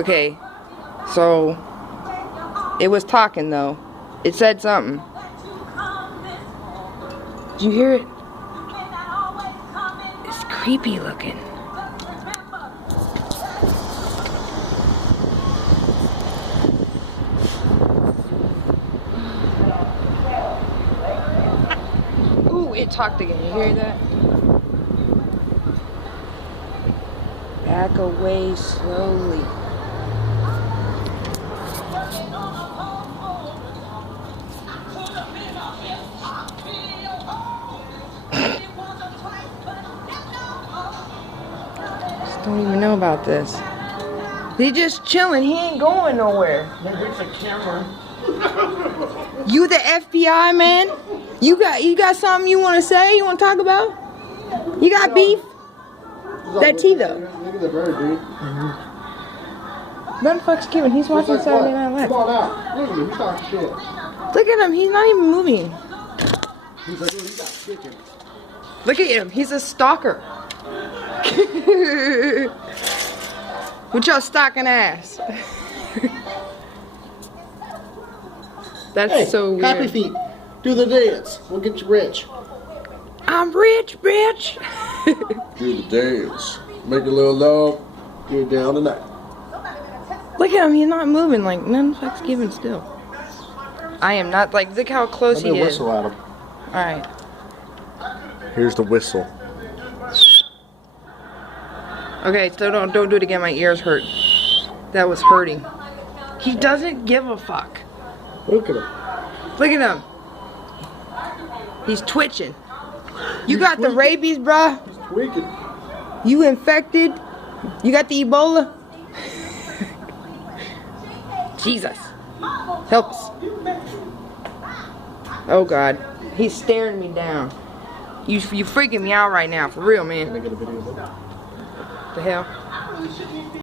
Okay, so it was talking though. It said something. Did you hear it? It's creepy looking. Ooh, it talked again. You hear that? Back away slowly. Just don't even know about this. He just chilling. He ain't going nowhere. There's a camera. You the FBI man? You got something you want to say? You want to talk about? You got beef? That tea though. Look at the bird, dude. What the fuck's Kevin? He's watching Like Saturday what? Night Live. Come on out. Look at him. He's talking shit. Look at him. He's not even moving. He's like, look, he got chicken. Look at him. He's a stalker. With your stalking ass. That's Hey, so weird. Happy Feet. Do the dance. We'll get you rich. I'm rich, bitch. Do the dance. Make a little love. Get down tonight. Look at him. He's not moving. Like, none fucks given still. I am not. Like, look how close Let me he is. whistle at him. Alright. Here's the whistle. Okay, so don't do it again. My ears hurt. That was hurting. He doesn't give a fuck. Look at him. Look at him. He's twitching. You got the rabies, bruh? He's tweaking. You infected? You got the Ebola? Jesus. Help us. Oh God. He's staring me down. You freaking me out right now, for real, man. Can I get a video of it? The hell?